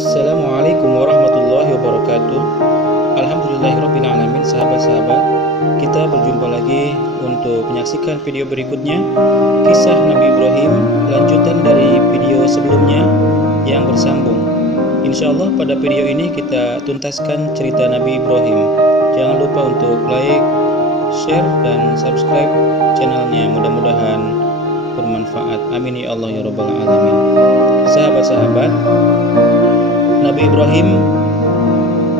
Assalamualaikum warahmatullahi wabarakatuh. Alhamdulillahirrabbilalamin. Sahabat-sahabat, kita berjumpa lagi untuk menyaksikan video berikutnya, kisah Nabi Ibrahim, lanjutan dari video sebelumnya yang bersambung. Insya Allah pada video ini kita tuntaskan cerita Nabi Ibrahim. Jangan lupa untuk like, share, dan subscribe channelnya. Mudah-mudahan bermanfaat. Amin ya Allah ya Rabbal Alamin. Sahabat-sahabat, Nabi Ibrahim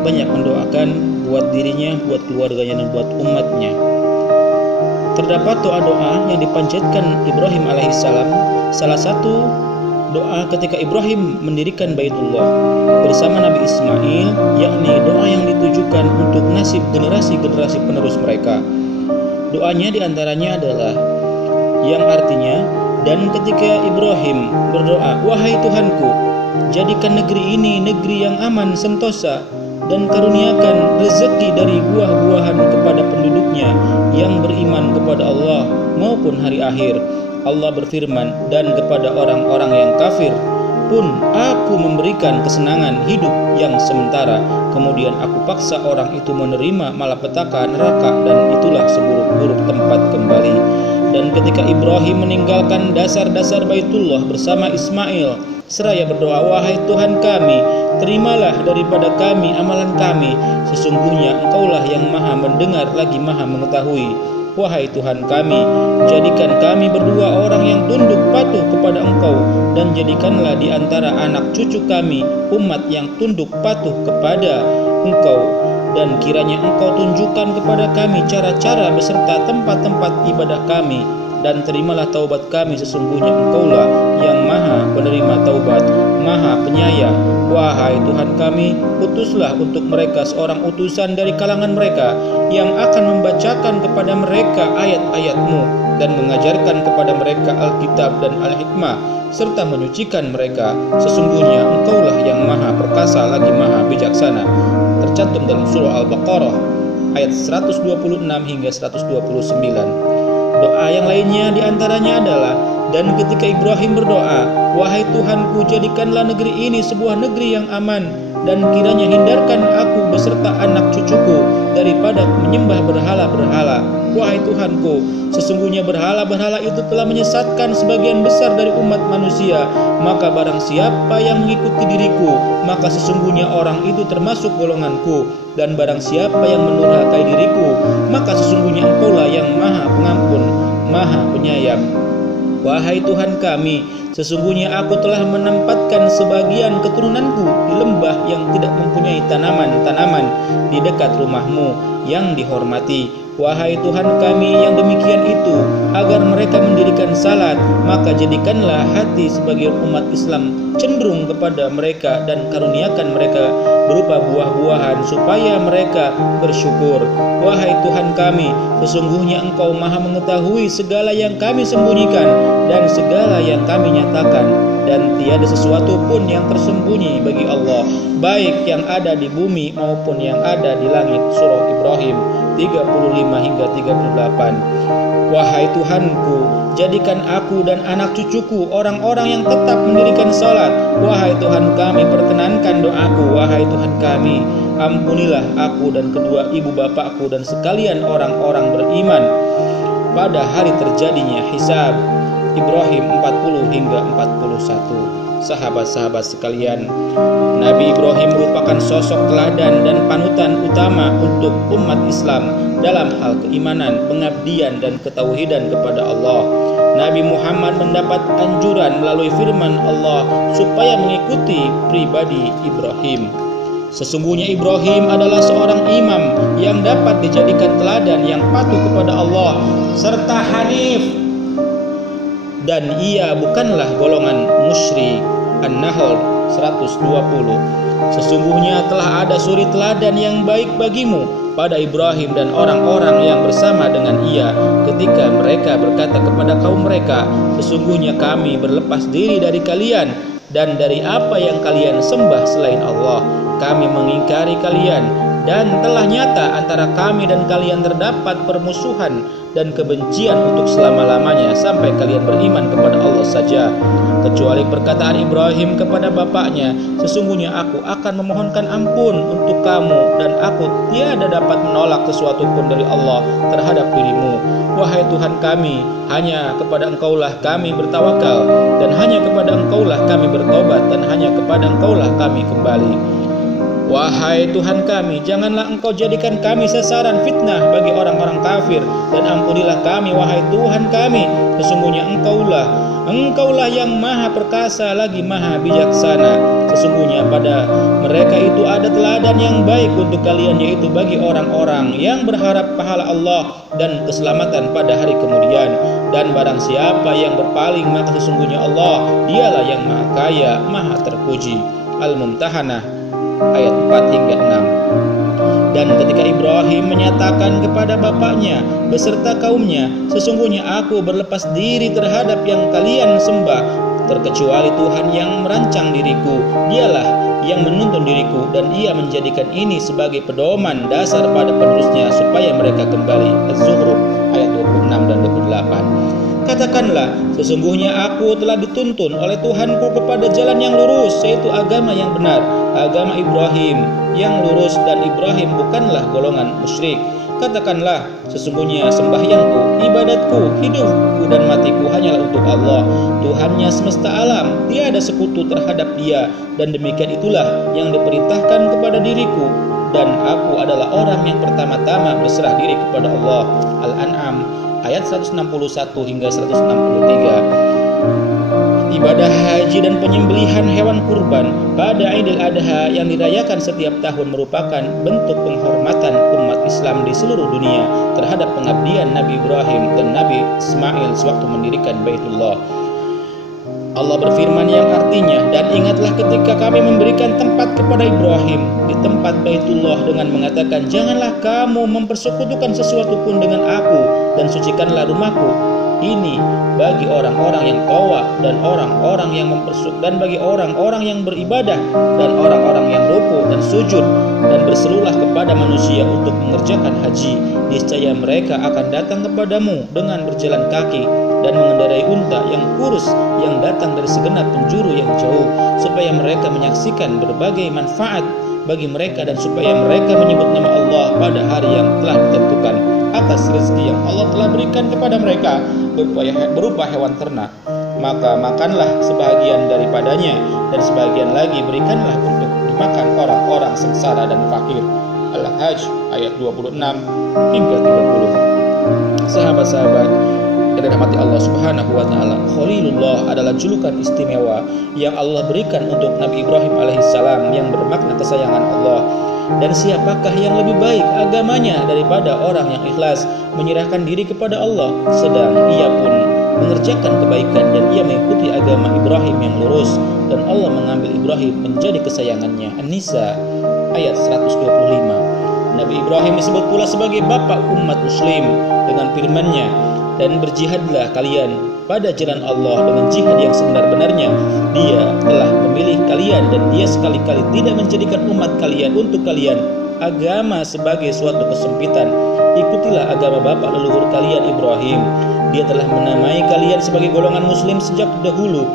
banyak mendoakan buat dirinya, buat keluarganya, dan buat umatnya. Terdapat doa-doa yang dipanjatkan Ibrahim alaihissalam. Salah satu doa ketika Ibrahim mendirikan Baitullah bersama Nabi Ismail, yakni doa yang ditujukan untuk nasib generasi-generasi penerus mereka. Doanya diantaranya adalah yang artinya, dan ketika Ibrahim berdoa, "Wahai Tuhanku, jadikan negeri ini negeri yang aman sentosa, dan karuniakan rezeki dari buah-buahan kepada penduduknya yang beriman kepada Allah maupun hari akhir." Allah berfirman, "Dan kepada orang-orang yang kafir pun aku memberikan kesenangan hidup yang sementara, kemudian aku paksa orang itu menerima malapetaka neraka, dan itulah seburuk-buruk tempat kembali." Dan ketika Ibrahim meninggalkan dasar-dasar Baitullah bersama Ismail, seraya berdoa, "Wahai Tuhan kami, terimalah daripada kami amalan kami, sesungguhnya Engkaulah yang maha mendengar lagi maha mengetahui. Wahai Tuhan kami, jadikan kami berdua orang yang tunduk patuh kepada Engkau, dan jadikanlah di antara anak cucu kami umat yang tunduk patuh kepada Engkau, dan kiranya Engkau tunjukkan kepada kami cara-cara beserta tempat-tempat ibadah kami, dan terimalah taubat kami, sesungguhnya Engkaulah yang maha penerima taubat, maha penyayang. Wahai Tuhan kami, utuslah untuk mereka seorang utusan dari kalangan mereka, yang akan membacakan kepada mereka ayat-ayat-Mu, dan mengajarkan kepada mereka Alkitab dan Al-Hikmah, serta menyucikan mereka. Sesungguhnya Engkaulah yang maha perkasa lagi maha bijaksana." Tercantum dalam surah Al-Baqarah ayat 126 hingga 129. Doa yang lainnya diantaranya adalah, dan ketika Ibrahim berdoa, "Wahai Tuhanku, jadikanlah negeri ini sebuah negeri yang aman, dan kiranya hindarkan aku beserta anak cucuku daripada menyembah berhala-berhala. Wahai Tuhanku, sesungguhnya berhala-berhala itu telah menyesatkan sebagian besar dari umat manusia. Maka barang siapa yang mengikuti diriku, maka sesungguhnya orang itu termasuk golonganku. Dan barang siapa yang mendurhakai diriku, maka sesungguhnya Engkaulah yang maha pengampun, maha penyayang. Wahai Tuhan kami, sesungguhnya aku telah menempatkan sebagian keturunanku di lembah yang tidak mempunyai tanaman-tanaman di dekat rumah-Mu yang dihormati. Wahai Tuhan kami, yang demikian itu agar mereka mendirikan salat, maka jadikanlah hati sebagian umat Islam cenderung kepada mereka, dan karuniakan mereka berupa buah-buahan supaya mereka bersyukur. Wahai Tuhan kami, sesungguhnya Engkau maha mengetahui segala yang kami sembunyikan dan segala yang kami nyatakan, dan tiada sesuatu pun yang tersembunyi bagi Allah, baik yang ada di bumi maupun yang ada di langit. Surah Ibrahim 35 hingga 38. Wahai Tuhanku, jadikan aku dan anak cucuku orang-orang yang tetap mendirikan salat. Wahai Tuhan kami, perkenankan doaku. Wahai Tuhan kami, ampunilah aku dan kedua ibu bapakku dan sekalian orang-orang beriman pada hari terjadinya hisab. Ibrahim 40 hingga 41. Sahabat-sahabat sekalian, Nabi Ibrahim merupakan sosok teladan dan panutan utama untuk umat Islam dalam hal keimanan, pengabdian, dan ketauhidan kepada Allah. Nabi Muhammad mendapat anjuran melalui firman Allah supaya mengikuti pribadi Ibrahim. Sesungguhnya Ibrahim adalah seorang imam yang dapat dijadikan teladan, yang patuh kepada Allah serta hanif, dan ia bukanlah golongan musyrik. An-Nahl 120. Sesungguhnya telah ada suri teladan yang baik bagimu pada Ibrahim dan orang-orang yang bersama dengan ia, ketika mereka berkata kepada kaum mereka, "Sesungguhnya kami berlepas diri dari kalian dan dari apa yang kalian sembah selain Allah. Kami mengingkari kalian Dan telah nyata antara kami dan kalian terdapat permusuhan dan kebencian untuk selama-lamanya sampai kalian beriman kepada Allah saja, kecuali perkataan Ibrahim kepada bapaknya, sesungguhnya aku akan memohonkan ampun untuk kamu dan aku tiada dapat menolak sesuatu pun dari Allah terhadap dirimu. Wahai Tuhan kami, hanya kepada Engkaulah kami bertawakal, dan hanya kepada Engkaulah kami bertobat, dan hanya kepada Engkaulah kami kembali. Wahai Tuhan kami, janganlah Engkau jadikan kami sasaran fitnah bagi orang-orang kafir, dan ampunilah kami, wahai Tuhan kami, sesungguhnya Engkaulah yang maha perkasa lagi maha bijaksana. Sesungguhnya pada mereka itu ada teladan yang baik untuk kalian, yaitu bagi orang-orang yang berharap pahala Allah dan keselamatan pada hari kemudian. Dan barang siapa yang berpaling, maka sesungguhnya Allah dialah yang maha kaya, maha terpuji. Al-Mumtahanah ayat 4 hingga 6. Dan ketika Ibrahim menyatakan kepada bapaknya beserta kaumnya, sesungguhnya aku berlepas diri terhadap yang kalian sembah, terkecuali Tuhan yang merancang diriku, dialah yang menuntun diriku, dan ia menjadikan ini sebagai pedoman dasar pada penerusnya supaya mereka kembali. Az-Zukhruf ayat 26 dan 28. Katakanlah, sesungguhnya aku telah dituntun oleh Tuhanku kepada jalan yang lurus, yaitu agama yang benar, agama Ibrahim yang lurus, dan Ibrahim bukanlah golongan musyrik. Katakanlah, sesungguhnya sembahyangku, ibadatku, hidupku dan matiku hanyalah untuk Allah, Tuhannya semesta alam, tiada sekutu terhadap Dia, dan demikian itulah yang diperintahkan kepada diriku, dan aku adalah orang yang pertama-tama berserah diri kepada Allah. Al-An'am ayat 161 hingga 163. Ibadah haji dan penyembelihan hewan kurban pada Idul Adha yang dirayakan setiap tahun merupakan bentuk penghormatan umat Islam di seluruh dunia terhadap pengabdian Nabi Ibrahim dan Nabi Ismail sewaktu mendirikan Baitullah. Allah berfirman yang artinya, dan ingatlah ketika kami memberikan tempat kepada Ibrahim di tempat Baitullah dengan mengatakan, janganlah kamu mempersekutukan sesuatu pun dengan aku, dan sucikanlah rumahku ini bagi orang-orang yang tawa dan orang-orang yang dan bagi orang-orang yang beribadah dan orang-orang yang ruku dan sujud, dan berserulah kepada manusia untuk mengerjakan haji. Niscaya mereka akan datang kepadamu dengan berjalan kaki dan mengendarai unta yang kurus yang datang dari segenap penjuru yang jauh, supaya mereka menyaksikan berbagai manfaat bagi mereka, dan supaya mereka menyebut nama Allah pada hari yang telah ditentukan atas rezeki yang Allah telah berikan kepada mereka berupa hewan ternak. Maka makanlah sebahagian daripadanya, dan sebahagian lagi berikanlah untuk dimakan orang-orang sengsara dan fakir. Al-Hajj ayat 26 hingga 30. Sahabat-sahabat yang dirahmati Allah Subhanahu wa taala, Khalilullah adalah julukan istimewa yang Allah berikan untuk Nabi Ibrahim alaihissalam yang bermakna kesayangan Allah. Dan siapakah yang lebih baik agamanya daripada orang yang ikhlas menyerahkan diri kepada Allah, sedang ia pun mengerjakan kebaikan, dan ia mengikuti agama Ibrahim yang lurus, dan Allah mengambil Ibrahim menjadi kesayangannya. An-Nisa ayat 125. Nabi Ibrahim disebut pula sebagai bapak umat muslim dengan firman-Nya, dan berjihadlah kalian pada jalan Allah dengan jihad yang sebenar-benarnya. Dia telah memilih kalian, dan Dia sekali-kali tidak menjadikan umat kalian untuk kalian agama sebagai suatu kesempitan. Ikutilah agama bapak leluhur kalian Ibrahim. Dia telah menamai kalian sebagai golongan muslim sejak dahulu.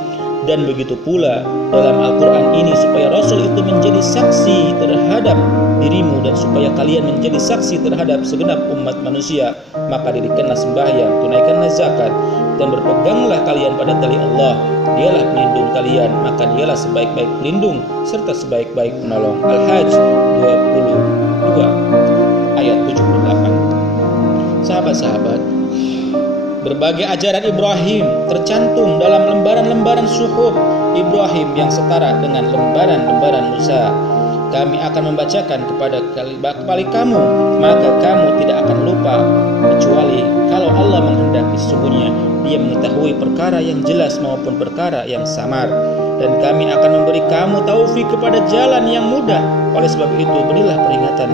Dan begitu pula dalam Al-Quran ini, supaya Rasul itu menjadi saksi terhadap dirimu, dan supaya kalian menjadi saksi terhadap segenap umat manusia. Maka dirikanlah sembahyang, tunaikanlah zakat, dan berpeganglah kalian pada tali Allah. Dialah pelindung kalian, maka dialah sebaik-baik pelindung serta sebaik-baik penolong. Al-Hajj 22 ayat 78. Sahabat-sahabat, berbagai ajaran Ibrahim tercantum dalam lembaran-lembaran suhuf Ibrahim yang setara dengan lembaran-lembaran Musa. Kami akan membacakan kepada kamu, maka kamu tidak akan lupa, kecuali kalau Allah menghendaki. Sesungguhnya Dia mengetahui perkara yang jelas maupun perkara yang samar. Dan kami akan memberi kamu taufik kepada jalan yang mudah. Oleh sebab itu berilah peringatan,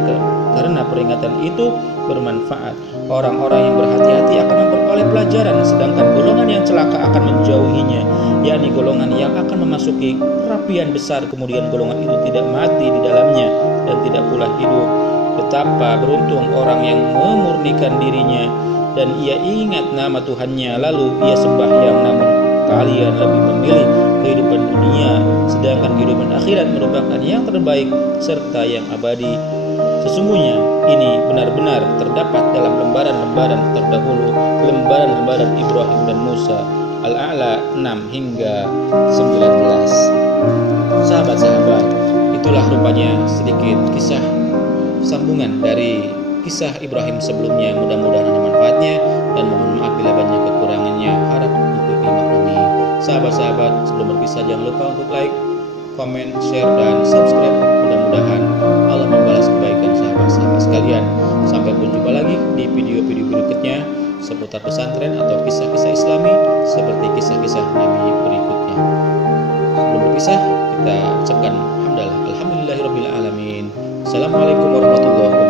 karena peringatan itu bermanfaat. Orang-orang yang berhati-hati akan memperoleh pelajaran, sedangkan golongan yang celaka akan menjauhinya, yakni golongan yang akan memasuki perapian besar, kemudian golongan itu tidak mati di dalamnya dan tidak pula hidup. Betapa beruntung orang yang memurnikan dirinya dan ia ingat nama Tuhannya, lalu ia sembahyang, namun kalian lebih memilih kehidupan dunia, sedangkan kehidupan akhirat merupakan yang terbaik serta yang abadi. Sesungguhnya ini benar-benar terdapat dalam lembaran-lembaran terdahulu, lembaran-lembaran Ibrahim dan Musa. Al-A'la 6 hingga 19. Sahabat-sahabat, itulah rupanya sedikit kisah sambungan dari kisah Ibrahim sebelumnya. Mudah-mudahan ada manfaatnya dan mohon maaf bila banyak kekurangannya, harap untuk dimaklumi. Sahabat-sahabat, sebelum berpisah jangan lupa untuk like, komen, share, dan subscribe. Mudah-mudahan Allah membalas kebaikan sahabat-sahabat sekalian. Sampai berjumpa lagi di video-video berikutnya seputar pesantren atau kisah-kisah Islami seperti kisah-kisah Nabi berikutnya. Sebelum berpisah, kita ucapkan hamdalah, alhamdulillahirabbil alamin. Assalamualaikum warahmatullahi wabarakatuh.